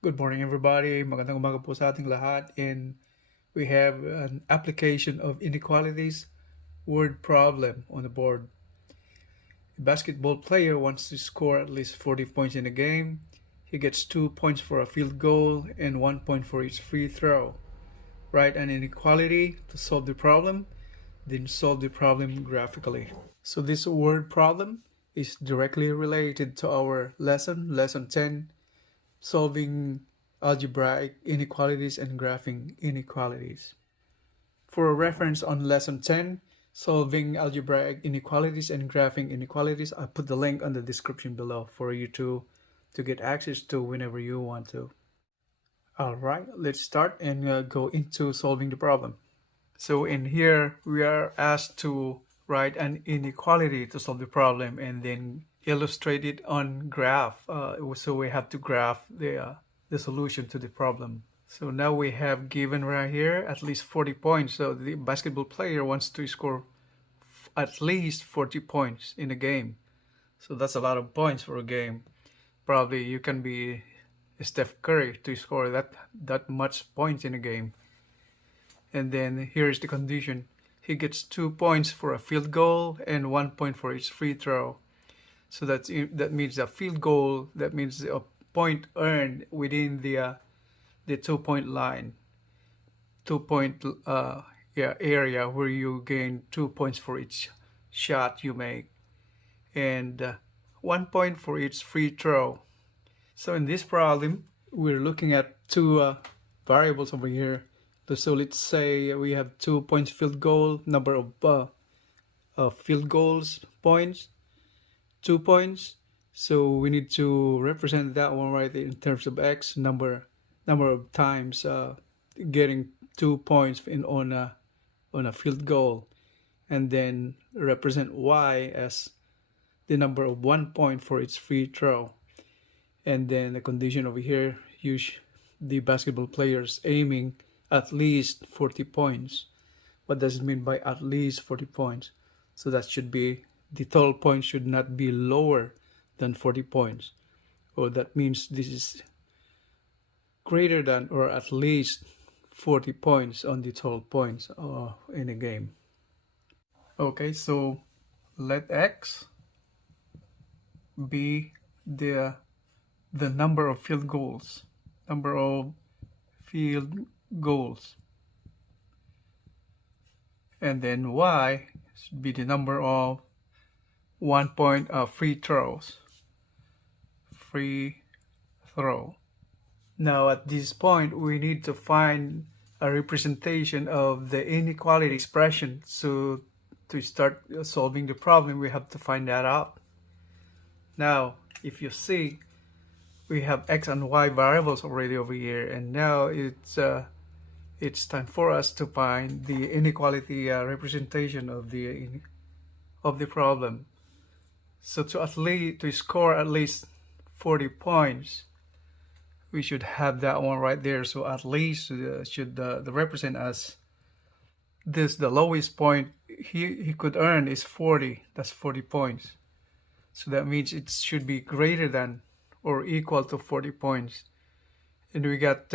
Good morning everybody. Magandang umaga po sa ating lahat. And we have an application of inequalities word problem on the board. A basketball player wants to score at least 40 points in a game. He gets 2 points for a field goal and 1 point for each free throw. Write an inequality to solve the problem, then solve the problem graphically. So this word problem is directly related to our lesson 10, solving algebraic inequalities and graphing inequalities. For a reference on lesson 10, solving algebraic inequalities and graphing inequalities, I put the link on the description below for you to get access to whenever you want to. Alright, let's start and go into solving the problem. So in here, we are asked to write an inequality to solve the problem and then illustrate it on graph. So we have to graph the solution to the problem. So now we have given right here at least 40 points. So the basketball player wants to score at least 40 points in a game. So that's a lot of points for a game. Probably you can be Steph Curry to score that much points in a game. And then here's the condition. He gets 2 points for a field goal and 1 point for each free throw. So that means a field goal, that means a point earned within the 2-point line. 2-point area where you gain 2 points for each shot you make. And 1 point for each free throw. So in this problem, we're looking at two variables over here. So let's say we have 2 points field goal, number of field goals points, 2 points. So we need to represent that one right in terms of x, number of times getting 2 points on a field goal, and then represent y as the number of 1 point for its free throw. And then the condition over here, the basketball players aiming at least 40 points. What does it mean by at least 40 points? So that should be, the total points should not be lower than 40 points. Or that means this is greater than or at least 40 points on the total points in a game. Okay, so let x be the number of field goals. And then y should be the number of 1 point of free throws. Now at this point, we need to find a representation of the inequality expression. So to start solving the problem, we have to find that out. Now, if you see, we have x and y variables already over here, and now it's time for us to find the inequality representation of the problem. So to score at least 40 points, we should have that one right there. So at least should represent as this. The lowest point he could earn is 40. That's 40 points. So that means it should be greater than or equal to 40 points. And we got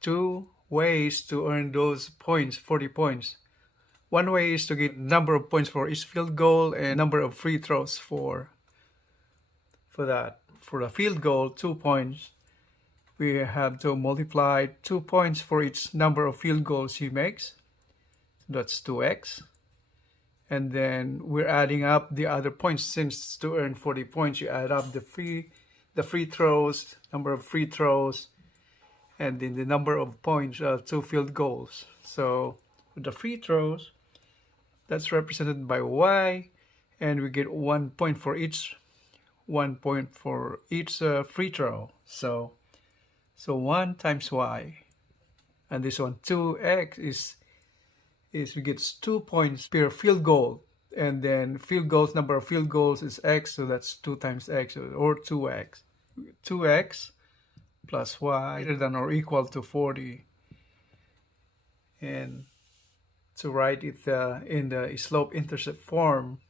2 ways to earn those points, 40 points. One way is to get number of points for each field goal and number of free throws for that. For the field goal, 2 points, we have to multiply 2 points for each number of field goals he makes. That's 2x. And then we're adding up the other points. Since to earn 40 points, you add up the free throws, number of free throws, and then the number of points, 2 field goals. So with the free throws, that's represented by y, and we get 1 point for each free throw. So 1 times y, and this one 2x is we get 2 points per field goal, and then number of field goals is x, so that's 2 times x, or 2x. 2x plus y greater than or equal to 40. And to write it in the slope-intercept form,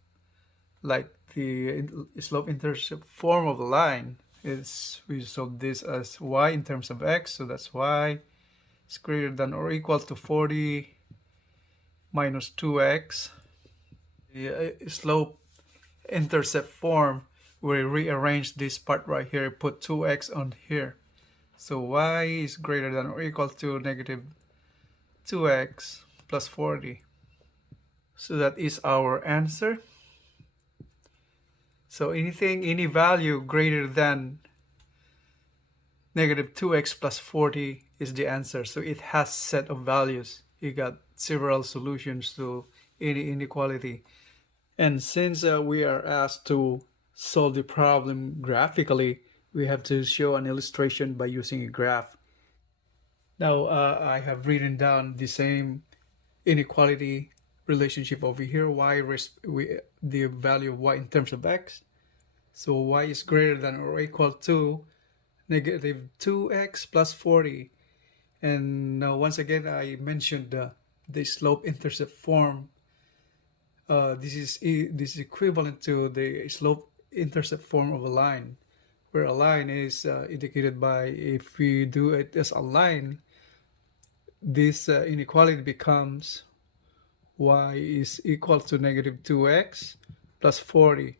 like the slope-intercept form of a line, is we solve this as y in terms of x, so that's y is greater than or equal to 40 minus 2x. The slope-intercept form, we rearrange this part right here, put 2x on here. So y is greater than or equal to negative 2x plus 40. So that is our answer. So any value greater than negative 2x plus 40 is the answer. So it has set of values. You got several solutions to any inequality. And since we are asked to solve the problem graphically, we have to show an illustration by using a graph. Now I have written down the same inequality relationship over here, the value of y in terms of x. So y is greater than or equal to negative 2x plus 40. And now once again I mentioned the slope-intercept form. This is equivalent to the slope-intercept form of a line, where a line is indicated by, if we do it as a line, this inequality becomes y is equal to negative 2x plus 40.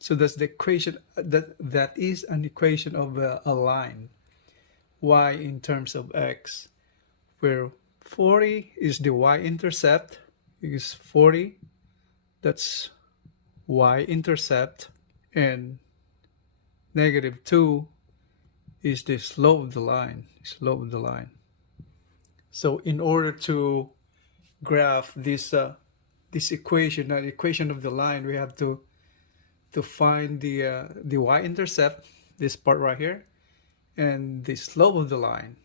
So that's the equation, that is an equation of a line, y in terms of x, where 40 is the y-intercept, is 40, that's y-intercept, and negative 2 is the slope of the line, So in order to graph this equation, the equation of the line, we have to find the y-intercept, this part right here, and the slope of the line.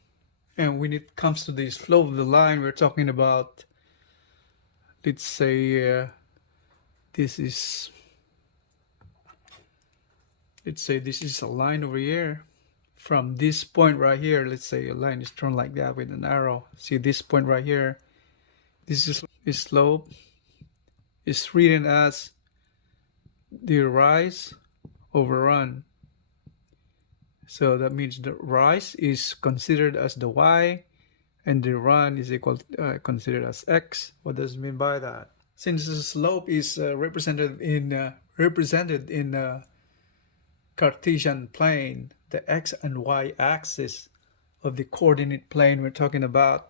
And when it comes to the slope of the line, we're talking about, let's say this is a line over here. From this point right here, let's say a line is drawn like that with an arrow. See this point right here, this is slope, is written as the rise over run. So that means the rise is considered as the y, and the run is considered as x. What does it mean by that? Since the slope is represented in Cartesian plane, the x and y axis of the coordinate plane we're talking about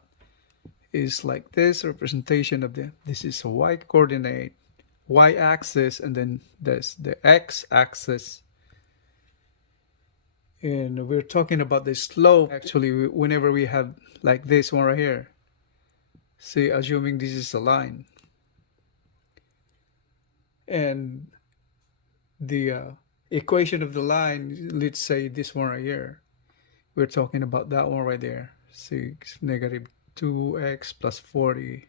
is like this representation of this is a y coordinate, y axis, and then there's the x axis. And we're talking about the slope actually whenever we have like this one right here. See, assuming this is a line, and the equation of the line, let's say this one right here, we're talking about that one right there. See, negative 2x plus 40.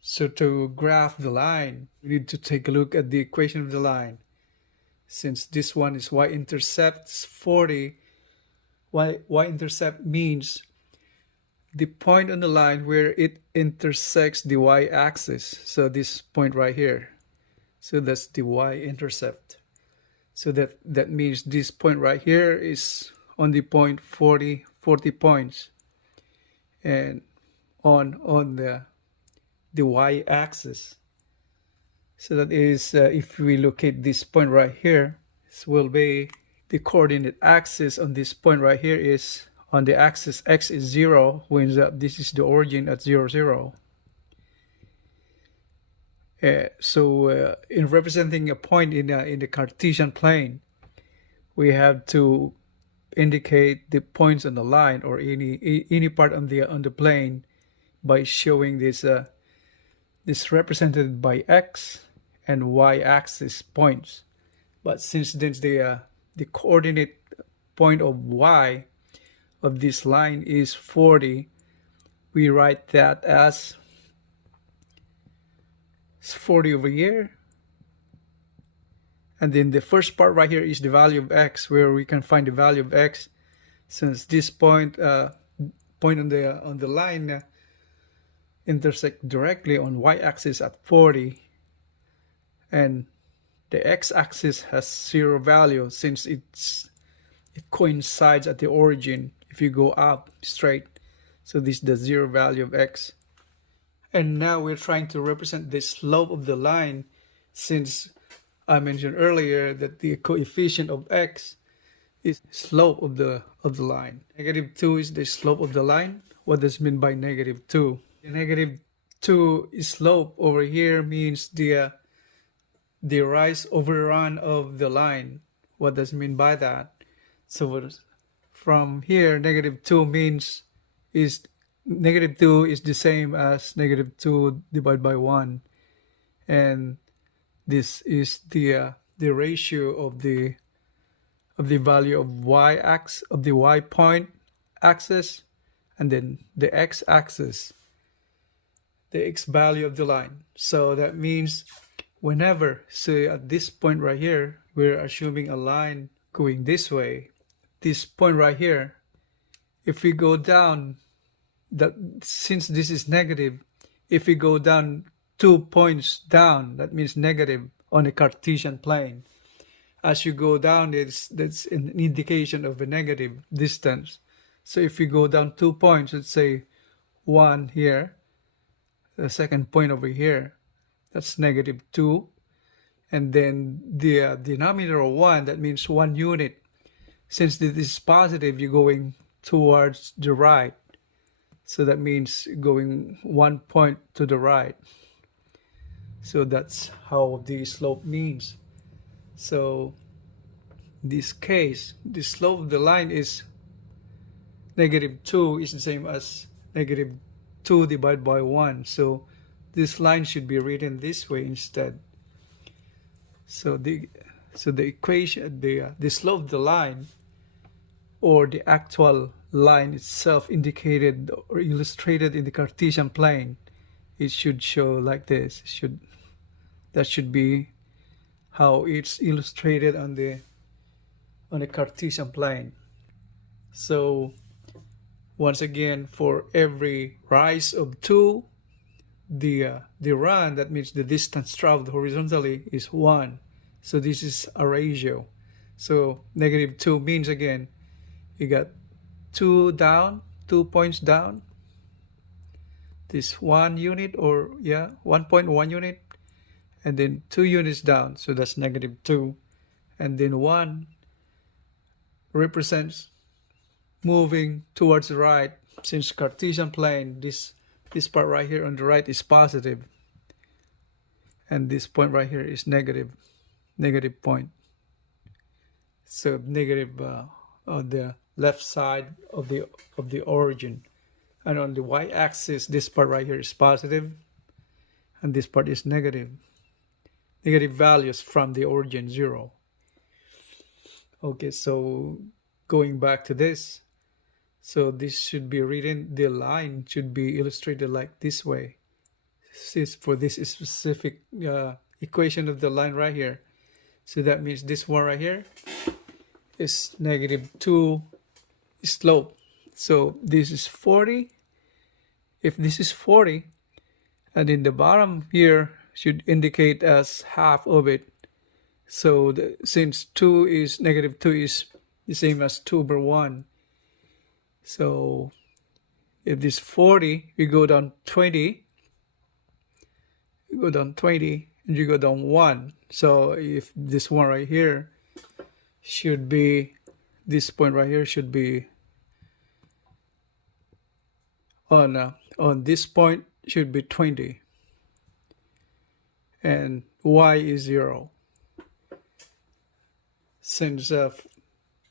So to graph the line, we need to take a look at the equation of the line. Since this one is y-intercept 40, y-intercept means the point on the line where it intersects the y-axis. So this point right here. So that's the y-intercept. So that means this point right here is on the point 40 points, and on the y-axis. So that is, if we locate this point right here, this will be the coordinate axis on this point right here is on the axis x is 0, when this is the origin at 0, 0. So in representing a point in the Cartesian plane, we have to indicate the points on the line or any part on the plane by showing this represented by x and y-axis points. But since then the coordinate point of y of this line is 40, we write that as 40 over here, and then the first part right here is the value of x, where we can find the value of x, since this point on the line intersect directly on y-axis at 40, and the x-axis has 0 value since it's it coincides at the origin if you go up straight. So this is the zero value of x. And now we're trying to represent the slope of the line, since I mentioned earlier that the coefficient of x is slope of the line. -2 is the slope of the line. What does it mean by -2? The -2 slope over here means the rise over run of the line. What does it mean by that? So from here, -2 means -2 is the same as -2 divided by 1, and this is the ratio of the value of the y point axis, and then the x axis, the x value of the line. So that means whenever, say at this point right here, we're assuming a line going this way, this point right here, if we go down, that since this is negative, if we go down 2 points down, that means negative on a Cartesian plane. As you go down, that's an indication of a negative distance. So if we go down 2 points, let's say 1 here, the second point over here, that's -2, and then the denominator of 1, that means 1 unit. Since this is positive, you're going towards the right, so that means going 1 point to the right. So that's how the slope means. So in this case, the slope of the line is -2 is the same as -2 divided by 1. So this line should be written this way instead. So the equation, the slope of the line, or the actual line itself indicated or illustrated in the Cartesian plane, it should show like this. That should be how it's illustrated on the Cartesian plane. So once again, for every rise of 2, the run, that means the distance traveled horizontally, is 1. So this is a ratio. So -2 means, again, you got 2 down, 2 points down, this 1 unit, or 1.1 unit, and then 2 units down, so that's -2, and then 1 represents moving towards the right. Since Cartesian plane, this part right here on the right is positive, and this point right here is negative point. So negative on the left side of the origin, and on the y-axis, this part right here is positive, and this part is negative values from the origin, 0. Okay, so going back to this, so this should be written, the line should be illustrated like this way. Since for this specific equation of the line right here, so that means this one right here is -2 slope. So this is 40. If this is 40, and in the bottom here should indicate as half of it. So since -2 is the same as 2 over 1. So if this 40, we go down 20, and you go down 1. So if this one right here should be, this point right here should be on this point should be 20, and y is 0. Since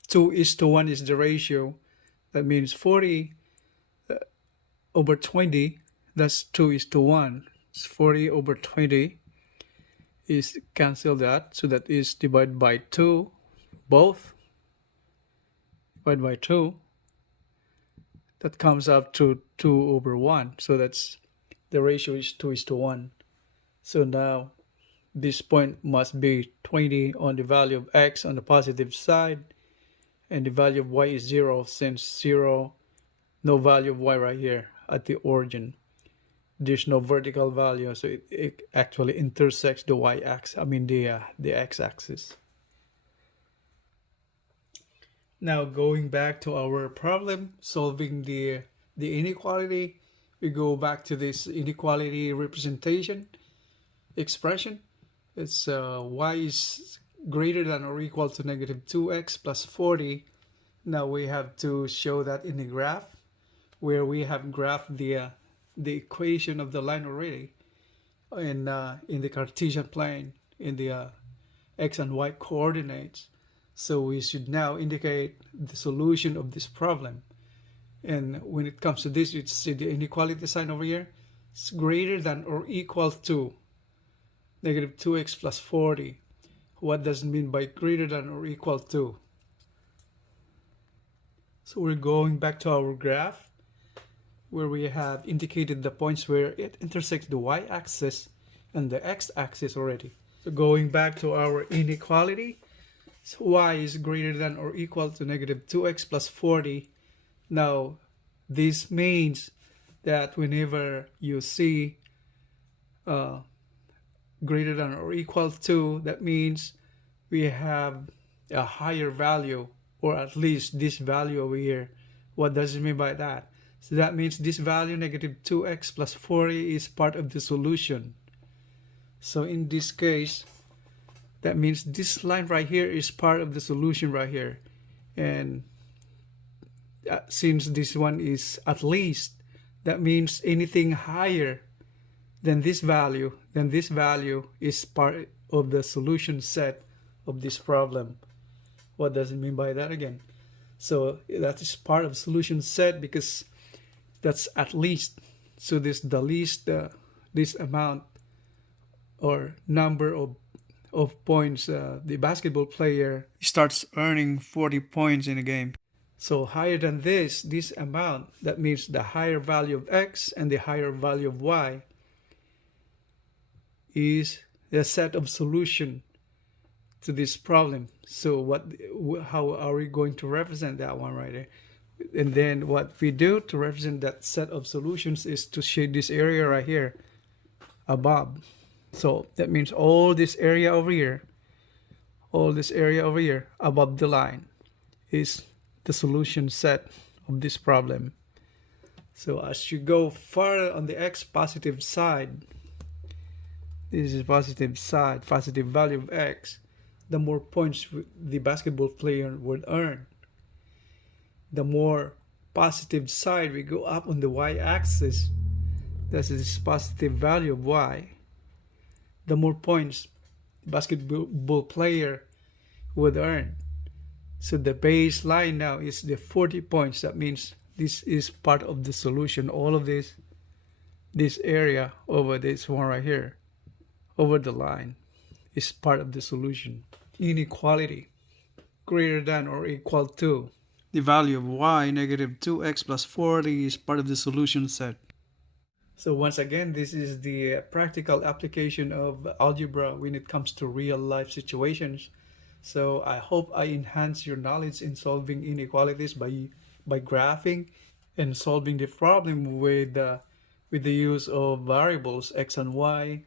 2:1 is the ratio, that means 40 over 20, that's 2:1. 40 over 20 is cancel that, so that is divided by 2, both divided by 2. That comes up to 2 over 1. So that's the ratio is 2:1. So now this point must be 20 on the value of x on the positive side, and the value of y is 0, since 0, no value of y right here at the origin. There's no vertical value, so it actually intersects the y-axis, the x-axis. Now going back to our problem, solving the inequality, we go back to this inequality representation expression. It's y is greater than or equal to negative 2x plus 40. Now we have to show that in the graph, where we have graphed the equation of the line already in the Cartesian plane, in the x and y coordinates. So we should now indicate the solution of this problem. And when it comes to this, you see the inequality sign over here. It's greater than or equal to negative 2x plus 40. What does it mean by greater than or equal to? So we're going back to our graph, where we have indicated the points where it intersects the y-axis and the x-axis already. So going back to our inequality, so y is greater than or equal to negative 2x plus 40. Now, this means that whenever you see greater than or equal to, that means we have a higher value, or at least this value over here. What does it mean by that? So that means this value, negative 2x plus 40, is part of the solution. So in this case, that means this line right here is part of the solution right here. And since this one is at least, that means anything higher than this value is part of the solution set of this problem. What does it mean by that again? So that is part of solution set because that's at least. So this the least, this amount or number of points the basketball player starts earning 40 points in a game. So higher than this amount, that means the higher value of x and the higher value of y is the set of solution to this problem. So how are we going to represent that one right there? And then what we do to represent that set of solutions is to shade this area right here above. So that means all this area over here above the line is the solution set of this problem. So as you go further on the x positive side, this is positive side, positive value of x, the more points the basketball player would earn. The more positive side we go up on the y-axis, that's this positive value of y, the more points the basketball player would earn. So the baseline now is the 40 points. That means this is part of the solution. All of this area over this one right here, over the line, is part of the solution. Inequality, greater than or equal to the value of y, negative 2x plus 40, is part of the solution set. So once again, this is the practical application of algebra when it comes to real life situations. So I hope I enhance your knowledge in solving inequalities by graphing and solving the problem with the use of variables x and y.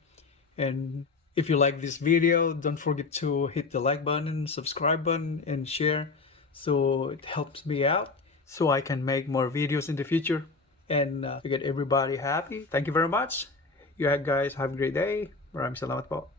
And if you like this video, don't forget to hit the like button, subscribe button, and share, so it helps me out so I can make more videos in the future and to get everybody happy. Thank you very much. You guys have a great day. Maraming salamat po.